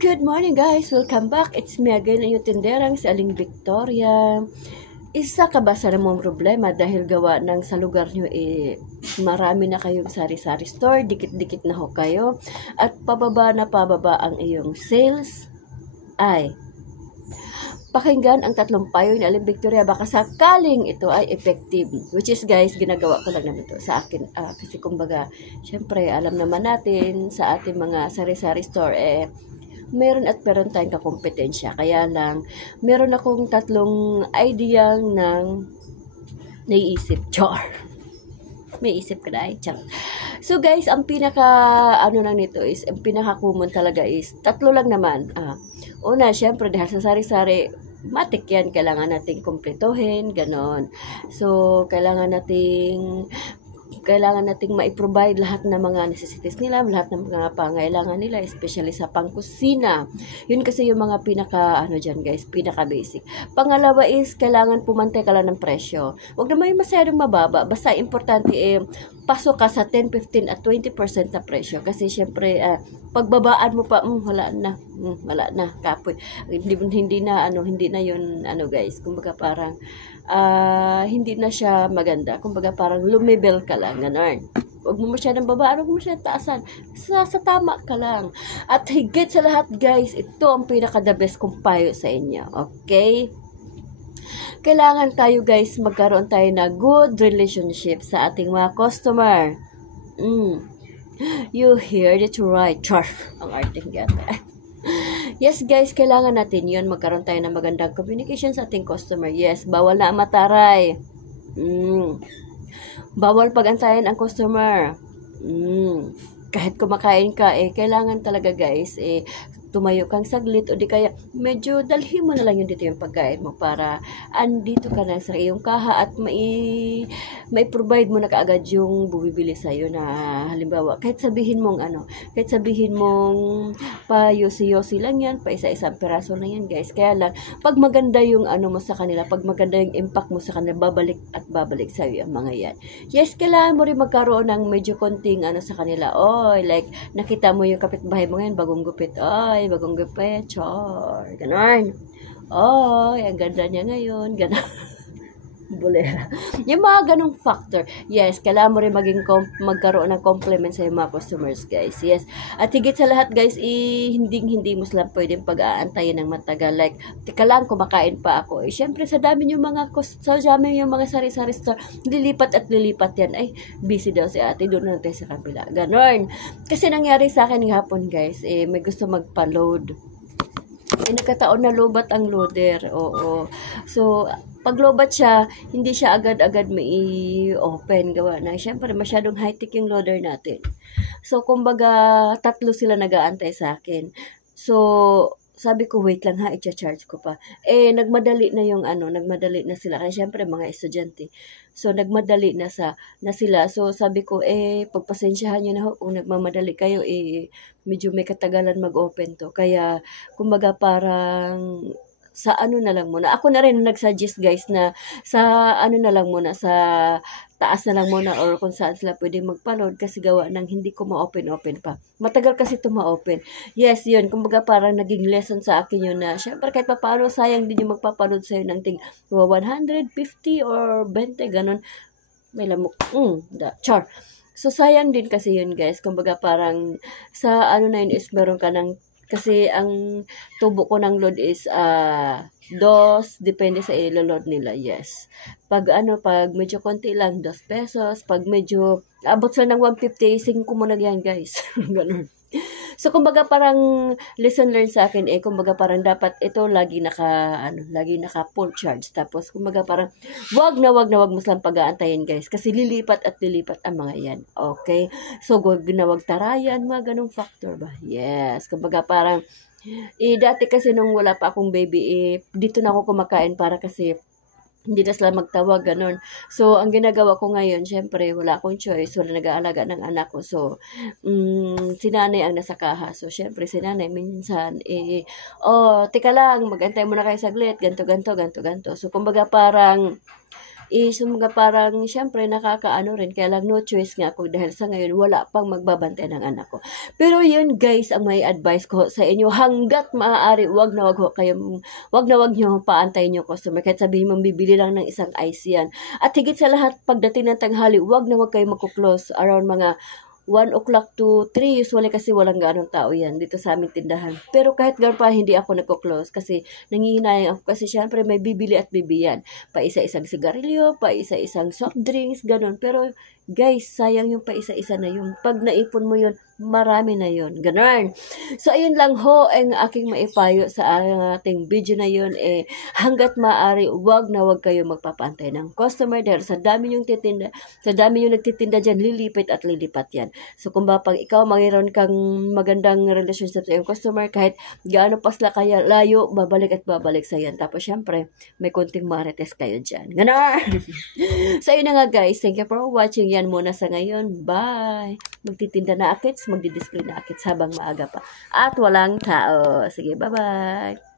Good morning guys! Welcome back! It's me again, ang tinderang si Aling Victoria. Isa ka ba sa namang problema dahil gawa ng sa lugar nyo marami na kayong sari-sari store, dikit-dikit na ho kayo, at pababa na pababa ang iyong sales? Ay, pakinggan ang tatlong payo ni Aling Victoria, baka sakaling ito ay effective. Which is guys, ginagawa ko lang naman ito sa akin. Kasi kumbaga, syempre alam naman natin sa ating mga sari-sari store meron tayong kakompetensya. Kaya lang, meron akong tatlong idea ng naiisip. Char. May isip ka na Char. So guys, ang pinaka ang pinaka-common talaga is tatlo lang naman. Una, syempre dahil sa sari-sari, matik yan, kailangan nating kumpletuhin, ganon. So, kailangan nating ma-provide lahat ng mga necessities nila, lahat ng mga pangailangan nila, especially sa pangkusina. Yun kasi yung mga dyan guys, pinaka-basic. Pangalawa is, kailangan pumantay ka lang ng presyo. Huwag naman yung masyadong mababa, basta importante pasok ka sa 10, 15 at 20% na presyo. Kasi syempre, pagbabaan mo pa, wala na, kapoy. Hindi na yun, guys. Kumbaga parang, hindi na siya maganda. Kumbaga parang lumibel ka lang, gano'n. Huwag mo masyadong babaan, huwag mo masyadong taasan. Sa tama ka lang. At higit sa lahat, guys, ito ang pinaka-the best kong payo sa inyo. Okay? Kailangan tayo, guys, magkaroon tayo na good relationship sa ating mga customer. You heard it right. Char, ang arting gata. Yes guys, kailangan natin yun. Magkaroon tayo ng magandang communication sa ating customer. Yes, bawal na mataray. Bawal pagantayan ang customer. Kahit kumakain ka, kailangan talaga guys, tumayo kang saglit o di kaya medyo dalhin mo na lang yun dito yung pagkain mo para andito ka na sa iyong kaha at mai-provide mo na kaagad yung bumibili sa'yo na halimbawa kahit sabihin mong pa yosi-yosi lang yan, pa isa-isang peraso lang yan guys. Kaya lang pag maganda yung mo sa kanila, pag maganda yung impact mo sa kanila, babalik at babalik sa'yo ang mga yan. Yes, kailangan mo rin magkaroon ng medyo konting sa kanila. Like nakita mo yung kapitbahay mo ngayon, bagong gupit. Bagong gupit, char, ganon. Ang ganda niya ngayon, ganon. Bulera. Yung mga ganong factor. Yes, kailangan mo rin magkaroon ng compliment sa mga customers, guys. Yes. At higit sa lahat, guys, hindi mo sila pwedeng pag-aantayin ng matagal. Like, tika lang, kumakain pa ako. Syempre, sa dami yung mga sari-sari store, lilipat at lilipat yan. Ay, busy daw si ate, doon na tayo sa kabila. Ganon. Kasi nangyari sa akin ng hapon, guys, may gusto magpa-load. Nagkataon na lobat ang loader. Oo. So, pag lobat siya, hindi siya agad-agad mai-open. Gawa na. Siyempre, masyadong high-tech yung loader natin. So, kumbaga, tatlo sila nag-aantay sa akin. So, sabi ko, wait lang ha, i-charge ko pa. Nagmadali na sila. Kaya syempre, mga estudyante. So, nagmadali na sila. So, sabi ko, pagpasensyahan nyo na ho, kung nagmamadali kayo, medyo may katagalan mag-open to. Kaya, kumbaga, parang sa na lang muna. Ako na rin nag-suggest guys na sa na lang muna, sa taas na lang muna or kung saan sila pwede magpa-load kasi gawa ng hindi ko ma-open pa. Matagal kasi ito ma-open. Yes, yun. Kumbaga parang naging lesson sa akin yun na syempre kahit paano sayang din yung magpa-load sa'yo ng 150 or 20, ganun. May lamok. Char. So, sayang din kasi yun guys. Kumbaga parang sa na yun is meron ka ng kasi ang tubo ko ng load is dos, depende sa ilo-load nila, yes. Pag medyo konti lang, 2 pesos. Pag medyo abot sila ng 150, 5 mo na yan, guys. Ganun. So, kumbaga parang lesson learned sa akin, kumbaga parang dapat ito lagi naka full charge. Tapos, kumbaga parang wag na wag mo silang pag-aantayin, guys. Kasi lilipat at lilipat ang mga yan. Okay? So, wag na wag tarayan, mga ganong factor ba? Yes. Kumbaga parang, dati kasi nung wala pa akong baby, dito na ako kumakain para kasi hindi na sila magtawag, ganun. So, ang ginagawa ko ngayon, syempre, wala akong choice. Wala nag-aalaga ng anak ko. So, si nanay ang nasa kaha. So, syempre, si nanay minsan, tika lang, mag-antay muna kayo saglit, ganto. So, kumbaga parang, is mga parang syempre nakakaano rin, kaya lang no choice nga ako dahil sa ngayon wala pang magbabantay ng anak ko. Pero yun guys, ang may advice ko sa inyo, hanggat maaari, wag na wag nyo paantayin yung customer, kahit sabihin mo bibili lang ng isang ice yan. At higit sa lahat, pagdating ng tanghali, wag kayo magkuklose around mga 1 o'clock to 3, usually kasi walang ganong tao yan dito sa aming tindahan. Pero kahit gano'n pa, hindi ako nagko-close kasi nangihinayang ako kasi syempre may bibili at bibiyan. Pa isa-isang sigarilyo, pa isa-isang soft drinks, gano'n. Pero guys, sayang yung pa isa-isa na yun. Pag naipon mo yun, marami na yun. Gano'n. So, ayun lang ho ang aking maipayo sa ating video na yun. Hanggat maaari, wag kayo magpapantay ng customer dahil sa dami yung titinda, sa dami yung nagtitinda dyan, lilipit at lilipat yan. So, kung ba pag ikaw mayroon kang magandang relationship sa iyong customer, kahit gaano pa sila kaya layo, babalik at babalik sa yan. Tapos, syempre, may konting marites kayo dyan. Gano'n. So, ayun na nga guys. Thank you for watching. Yan muna sa ngayon. Bye! Magtitinda na akits, magdi-display na akits habang maaga pa. At walang tao. Sige, bye-bye!